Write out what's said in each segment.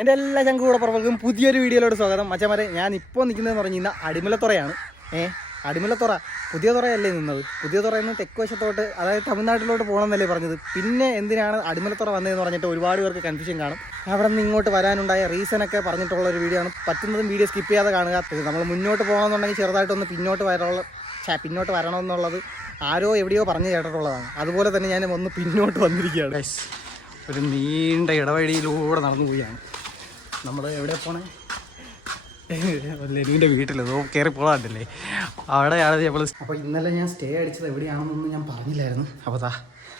എന്റെ എല്ലാ ചങ്ക് കൂടെ പുറപ്പെടും പുതിയൊരു വീഡിയോയിലോട് സ്വാഗതം. മച്ചമാരെ ഞാൻ ഇപ്പോൾ നിൽക്കുന്നതെന്ന് പറഞ്ഞു കഴിഞ്ഞാൽ അടിമലത്തുറയാണ്. ഏ അടിമലത്തുറ പുതിയ തുറയല്ലേ നിന്നത്? പുതിയ തുറ നിന്ന് തെക്ക് വശത്തോട്ട് അതായത് തമിഴ്നാട്ടിലോട്ട് പോകണമെന്നല്ലേ പറഞ്ഞത്. പിന്നെ എന്തിനാണ് അടിമലത്തുറ വന്നതെന്ന് പറഞ്ഞിട്ട് ഒരുപാട് പേർക്ക് കൺഫ്യൂഷൻ കാണും. അവിടെ നിന്ന് ഇങ്ങോട്ട് വരാനുണ്ടായ റീസണൊക്കെ പറഞ്ഞിട്ടുള്ള ഒരു വീഡിയോ ആണ്. പറ്റുന്നതും വീഡിയോ സ്കിപ്പ് ചെയ്യാതെ കാണുക. നമ്മൾ മുന്നോട്ട് പോകണമെന്നുണ്ടെങ്കിൽ ചെറുതായിട്ടൊന്ന് പിന്നോട്ട് വരാനുള്ള പിന്നോട്ട് വരണമെന്നുള്ളത് ആരോ എവിടെയോ പറഞ്ഞു കേട്ടിട്ടുള്ളതാണ്. അതുപോലെ തന്നെ ഞാൻ ഒന്ന് പിന്നോട്ട് വന്നിരിക്കുകയാണ്. ഒരു നീണ്ട ഇടവഴിയിലൂടെ നടന്നു പോവുകയാണ്. നമ്മൾ എവിടെ പോണേ? ലെനുവിന്റെ വീട്ടിലതോ കയറി പോകാണ്ടല്ലേ അവിടെയാണ് നമ്മൾ അപ്പോൾ ഇന്നലെ ഞാൻ സ്റ്റേ അടിച്ചത് എവിടെയാണെന്നൊന്നും ഞാൻ പറഞ്ഞില്ലായിരുന്നു. അപ്പോൾ താ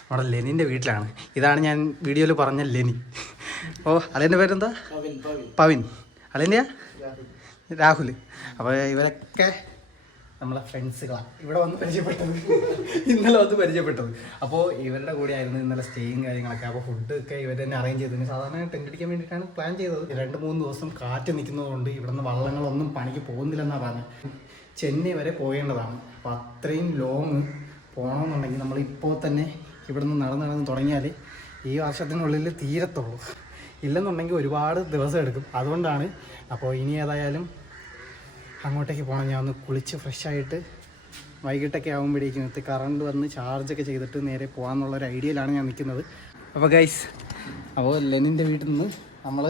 നമ്മുടെ ലെനിന്റെ വീട്ടിലാണ്. ഇതാണ് ഞാൻ വീഡിയോയിൽ പറഞ്ഞ ലെനി. ഓ അലേന്റെ പേരെന്താ? പവിൻ അലേന്റെയാ രാഹുൽ അപ്പോൾ ഇവരൊക്കെ നമ്മളെ ഫ്രണ്ട്സുകളാണ് ഇവിടെ വന്ന് പരിചയപ്പെട്ടത്. ഇന്നലെ വന്ന് പരിചയപ്പെട്ടത്. അപ്പോൾ ഇവരുടെ കൂടെ ആയിരുന്നു ഇന്നലെ സ്റ്റേയും കാര്യങ്ങളൊക്കെ. അപ്പോൾ ഫുഡ് ഒക്കെ ഇവർ തന്നെ അറേഞ്ച് ചെയ്തതിന് സാധാരണ ടെന്റ് അടിക്കാൻ വേണ്ടിയിട്ടാണ് പ്ലാൻ ചെയ്തത്. രണ്ട് മൂന്ന് ദിവസം കാറ്റ് നിൽക്കുന്നതുകൊണ്ട് ഇവിടുന്ന് വള്ളങ്ങളൊന്നും പണിക്ക് പോകുന്നില്ലെന്നാണ് പറഞ്ഞത്. ചെന്നൈ വരെ പോകേണ്ടതാണ്. അപ്പോൾ അത്രയും ലോങ് പോകണമെന്നുണ്ടെങ്കിൽ നമ്മൾ ഇപ്പോൾ തന്നെ ഇവിടുന്ന് നടന്ന് നടന്ന് തുടങ്ങിയാൽ ഈ വർഷത്തിനുള്ളിൽ തീരത്തുള്ളൂ. ഇല്ലെന്നുണ്ടെങ്കിൽ ഒരുപാട് ദിവസം എടുക്കും. അതുകൊണ്ടാണ്. അപ്പോൾ ഇനി ഏതായാലും അങ്ങോട്ടേക്ക് പോകണം ഞാൻ ഒന്ന് കുളിച്ച് ഫ്രഷായിട്ട് വൈകിട്ടൊക്കെ ആകുമ്പോഴേക്കും എത്തി കറണ്ട് വന്ന് ചാർജൊക്കെ ചെയ്തിട്ട് നേരെ പോകാമെന്നുള്ളൊരു ഐഡിയയിലാണ് ഞാൻ നിൽക്കുന്നത്. അപ്പോൾ ഗൈസ് അപ്പോൾ ലെനിന്റെ വീട്ടിൽ നിന്ന് നമ്മൾ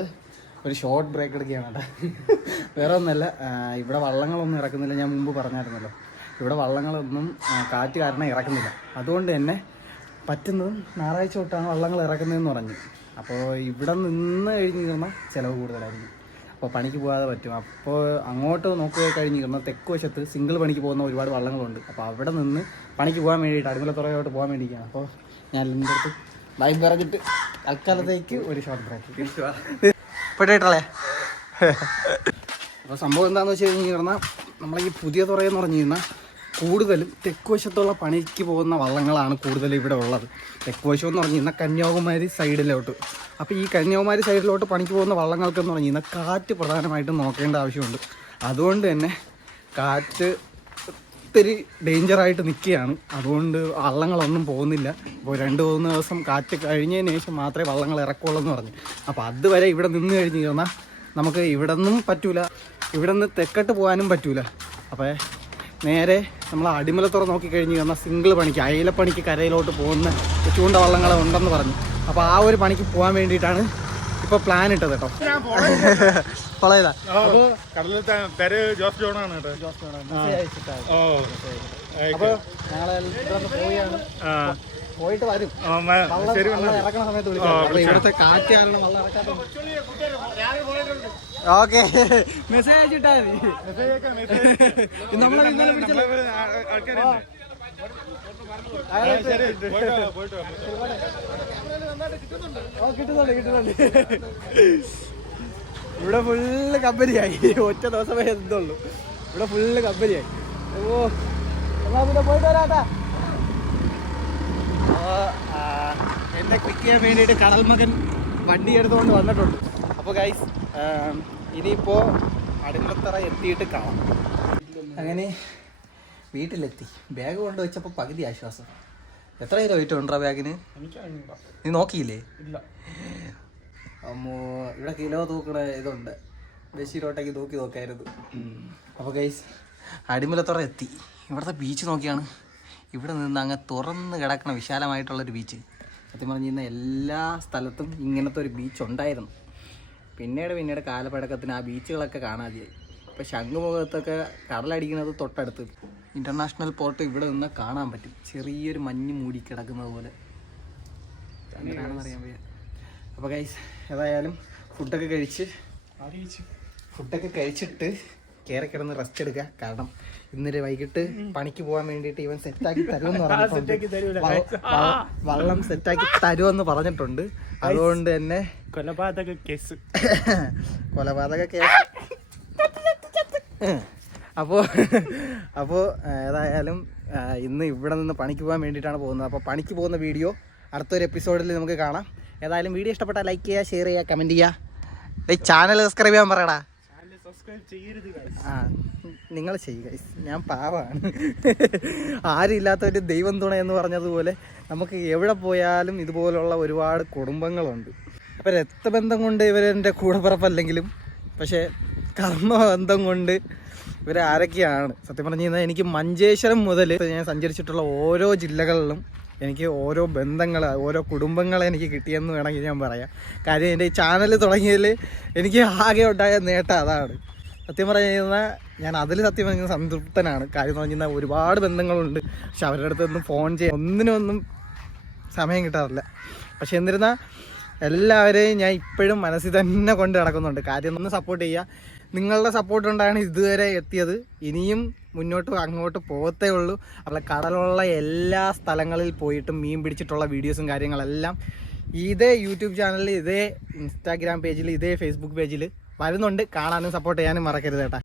ഒരു ഷോർട്ട് ബ്രേക്ക് എടുക്കുകയാണ് കേട്ടോ. വേറെ ഒന്നല്ല ഇവിടെ വള്ളങ്ങളൊന്നും ഇറക്കുന്നില്ല. ഞാൻ മുമ്പ് പറഞ്ഞായിരുന്നല്ലോ. ഇവിടെ വള്ളങ്ങളൊന്നും കാറ്റ് കാരണം ഇറക്കുന്നില്ല. അതുകൊണ്ട് തന്നെ പറ്റുന്നതും ഞായറാഴ്ച തൊട്ടാണ് വള്ളങ്ങൾ ഇറക്കുന്നതെന്ന് പറഞ്ഞു. അപ്പോൾ ഇവിടെ നിന്ന് കഴിഞ്ഞ് കഴിഞ്ഞാൽ ചിലവ് കൂടുതലായിരിക്കും. അപ്പോൾ പണിക്ക് പോകാതെ പറ്റും. അപ്പോൾ അങ്ങോട്ട് നോക്കുക കഴിഞ്ഞിരുന്ന തെക്ക് വശത്ത് സിംഗിൾ പണിക്ക് പോകുന്ന ഒരുപാട് വള്ളങ്ങളുണ്ട്. അപ്പോൾ അവിടെ നിന്ന് പണിക്ക് പോകാൻ വേണ്ടിയിട്ട് അടിമലത്തുറയോട്ട് പോകാൻ വേണ്ടിയിട്ടാണ്. അപ്പോൾ ഞാൻ എന്റെ അടുത്ത് ലൈഫ് പറഞ്ഞിട്ട് തൽക്കാലത്തേക്ക് ഒരു ഷോർട്ട് ബ്രേക്ക് പെട്ടേട്ടല്ലേ അപ്പോൾ സംഭവം എന്താണെന്ന് വെച്ച് കഴിഞ്ഞ് കഴിഞ്ഞാൽ നമ്മൾ ഈ പുതിയ തുറയെന്ന് പറഞ്ഞു കഴിഞ്ഞാൽ കൂടുതലും തെക്ക് വശത്തുള്ള പണിക്ക് പോകുന്ന വള്ളങ്ങളാണ് കൂടുതലും ഇവിടെ ഉള്ളത്. തെക്ക് വശം എന്ന് പറഞ്ഞു കഴിഞ്ഞാൽ കന്യാകുമാരി സൈഡിലോട്ട്. അപ്പോൾ ഈ കന്യാകുമാരി സൈഡിലോട്ട് പണിക്ക് പോകുന്ന വള്ളങ്ങൾക്കെന്ന് പറഞ്ഞു കഴിഞ്ഞാൽ കാറ്റ് പ്രധാനമായിട്ടും നോക്കേണ്ട ആവശ്യമുണ്ട്. അതുകൊണ്ട് തന്നെ കാറ്റ് ഒത്തിരി ഡേഞ്ചറായിട്ട് നിൽക്കുകയാണ്. അതുകൊണ്ട് വള്ളങ്ങളൊന്നും പോകുന്നില്ല. ഇപ്പോൾ രണ്ട് മൂന്ന് ദിവസം കാറ്റ് കഴിഞ്ഞതിന് ശേഷം മാത്രമേ വള്ളങ്ങൾ ഇറക്കുള്ളൂ എന്ന് പറഞ്ഞു. അപ്പോൾ അതുവരെ ഇവിടെ നിന്ന് കഴിഞ്ഞ് കഴിഞ്ഞാൽ നമുക്ക് ഇവിടെ നിന്നും പറ്റൂല. ഇവിടെ നിന്ന് തെക്കട്ട് പോകാനും പറ്റൂല. അപ്പോൾ നേരെ നമ്മൾ അടിമലത്തുറ നോക്കിക്കഴിഞ്ഞ് കഴിഞ്ഞാൽ സിംഗിൾ പണിക്ക് അയലപ്പണിക്ക് കരയിലോട്ട് പോകുന്ന ചൂണ്ട വള്ളങ്ങളെ ഉണ്ടെന്ന് പറഞ്ഞു. അപ്പോൾ ആ ഒരു പണിക്ക് പോകാൻ വേണ്ടിയിട്ടാണ് ഇപ്പോൾ പ്ലാൻ ഇട്ടത് കേട്ടോ പളയതാ. അപ്പോൾ കടലിലത്തെ പേര് ജോസ് ജോണാണ് കേട്ടോ. ഓ അപ്പോൾ ഞങ്ങൾ ഇവിടെ പോവുകയാണ്. പോയിട്ട് വരും. ഇറക്കണ സമയത്ത് വിളിക്കാം. ഇവിടുത്തെ കാറ്റ് കാരണം വള്ളം ഇറക്കാത്ത ഓക്കെ. മെസ്സേജ് അയച്ചിട്ടാ മതി. നമ്മളെ ഇന്നലെ കിട്ടുന്നുണ്ട് കിട്ടുന്നുണ്ട്. ഇവിടെ ഫുള്ള് കമ്പനിയായി. ഒറ്റ ദിവസമേ എന്തുള്ളൂ ഇവിടെ ഫുള്ള് കമ്പനിയായി. ഓ. എന്നാ പിന്നെ പോയിട്ട് വരാട്ടാ. എന്റെ എന്നെ ക്ലിക്ക് ചെയ്യാൻ വേണ്ടിയിട്ട് കടൽ മകൻ വണ്ടി എടുത്തുകൊണ്ട് വന്നിട്ടുണ്ട്. അപ്പോൾ ഗൈസ് ഇനിയിപ്പോൾ അടുക്കളത്തറ എത്തിയിട്ട് കാണാം. അങ്ങനെ വീട്ടിലെത്തി. ബാഗ് കൊണ്ട് വെച്ചപ്പോൾ പകുതി ആശ്വാസം. എത്ര കിലോ ഉണ്ടോ ബാഗിന് നീ? നോക്കിയില്ലേ? ഇല്ല. അമ്മോ ഇവിടെ കിലോ തൂക്കണ ഇതുണ്ട്. ബഷീരോട്ടേക്ക് തൂക്കി നോക്കായിരുന്നു. അപ്പോൾ ഗൈസ് അടിമലത്തുറ എത്തി. ഇവിടുത്തെ ബീച്ച് നോക്കിയാണ്. ഇവിടെ നിന്ന് അങ്ങ് തുറന്ന് കിടക്കണ വിശാലമായിട്ടുള്ളൊരു ബീച്ച് സത്യം പറഞ്ഞു കഴിഞ്ഞാൽ എല്ലാ സ്ഥലത്തും ഇങ്ങനത്തെ ഒരു ബീച്ച് ഉണ്ടായിരുന്നു. പിന്നീട് പിന്നീട് കാലപ്പഴക്കത്തിന് ആ ബീച്ചുകളൊക്കെ കാണാതെയായി ഇപ്പോൾ ശംഖുമുഖത്തൊക്കെ കടലടിക്കുന്നത് തൊട്ടടുത്ത്. ഇന്റർനാഷണൽ പോർട്ട് ഇവിടെ നിന്ന് കാണാൻ പറ്റും. ചെറിയൊരു മഞ്ഞ് മൂടി കിടക്കുന്നത് പോലെ. വയ്യ. അപ്പോൾ ഏതായാലും ഫുഡൊക്കെ കഴിച്ച് ഫുഡൊക്കെ കഴിച്ചിട്ട് കയറി കിടന്ന് റെസ്റ്റ് എടുക്കുക. കാരണം ഇന്നലെ വൈകിട്ട് പണിക്ക് പോകാൻ വേണ്ടിയിട്ട് ഇവൻ സെറ്റാക്കി തരുമെന്ന് പറഞ്ഞിട്ടുണ്ട്. വള്ളം സെറ്റാക്കി തരുമെന്ന് പറഞ്ഞിട്ടുണ്ട്. അതുകൊണ്ട് തന്നെ കൊലപാതക കേസ്. കൊലപാതക കേസ്. അപ്പോൾ അപ്പോൾ ഏതായാലും ഇന്ന് ഇവിടെ നിന്ന് പണിക്ക് പോകാൻ വേണ്ടിയിട്ടാണ് പോകുന്നത്. അപ്പോൾ പണിക്ക് പോകുന്ന വീഡിയോ അടുത്തൊരു എപ്പിസോഡിൽ നമുക്ക് കാണാം. ഏതായാലും വീഡിയോ ഇഷ്ടപ്പെട്ടാൽ ലൈക്ക് ചെയ്യുക ഷെയർ ചെയ്യുക കമന്റ് ചെയ്യുക. ചാനൽ സബ്സ്ക്രൈബ് ചെയ്യാൻ പറയടാ. നിങ്ങൾ ചെയ്യുക. ഞാൻ പാവാണ്. ആരും ഇല്ലാത്ത ഒരു ദൈവം തുണ എന്ന് പറഞ്ഞതുപോലെ നമുക്ക് എവിടെ പോയാലും ഇതുപോലുള്ള ഒരുപാട് കുടുംബങ്ങളുണ്ട്. അപ്പോൾ രക്തബന്ധം കൊണ്ട് ഇവരെന്റെ കൂടപ്പിറപ്പല്ലെങ്കിലും പക്ഷേ കർമ്മബന്ധം കൊണ്ട് ഇവർ ആരൊക്കെയാണ്? സത്യം പറഞ്ഞു കഴിഞ്ഞാൽ എനിക്ക് മഞ്ചേശ്വരം മുതൽ ഞാൻ സഞ്ചരിച്ചിട്ടുള്ള ഓരോ ജില്ലകളിലും എനിക്ക് ഓരോ ബന്ധങ്ങൾ ഓരോ കുടുംബങ്ങളെ എനിക്ക് കിട്ടിയെന്ന് വേണമെങ്കിൽ ഞാൻ പറയാം. കാര്യം എന്റെ ഈ ചാനൽ തുടങ്ങിയതിൽ എനിക്ക് ആകെ ഉണ്ടായ നേട്ടം അതാണ്. സത്യം പറഞ്ഞു കഴിഞ്ഞാൽ ഞാൻ അതിൽ സത്യം പറഞ്ഞ സംതൃപ്തനാണ്. കാര്യം എന്ന് പറഞ്ഞു കഴിഞ്ഞാൽ ഒരുപാട് ബന്ധങ്ങളുണ്ട്. പക്ഷെ അവരുടെ അടുത്തൊന്നും ഫോൺ ചെയ്യാൻ ഒന്നിനൊന്നും സമയം കിട്ടാറില്ല. പക്ഷെ എന്നിരുന്നാൽ എല്ലാവരെയും ഞാൻ ഇപ്പോഴും മനസ്സിൽ തന്നെ കൊണ്ട് നടക്കുന്നുണ്ട്. കാര്യം ഒന്ന് സപ്പോർട്ട് ചെയ്യുക നിങ്ങളുടെ സപ്പോർട്ട് കൊണ്ടാണ് ഇതുവരെ എത്തിയത്. ഇനിയും മുന്നോട്ട് അങ്ങോട്ട് പോകത്തേ ഉള്ളൂ. അവിടെ കടലുള്ള എല്ലാ സ്ഥലങ്ങളിൽ പോയിട്ടും മീൻ പിടിച്ചിട്ടുള്ള വീഡിയോസും കാര്യങ്ങളെല്ലാം ഇതേ യൂട്യൂബ് ചാനലിൽ ഇതേ ഇൻസ്റ്റാഗ്രാം പേജിൽ ഇതേ ഫേസ്ബുക്ക് പേജിൽ വരുന്നുണ്ട്. കാണാനും സപ്പോർട്ട് ചെയ്യാനും മറക്കരുത് കേട്ടാ.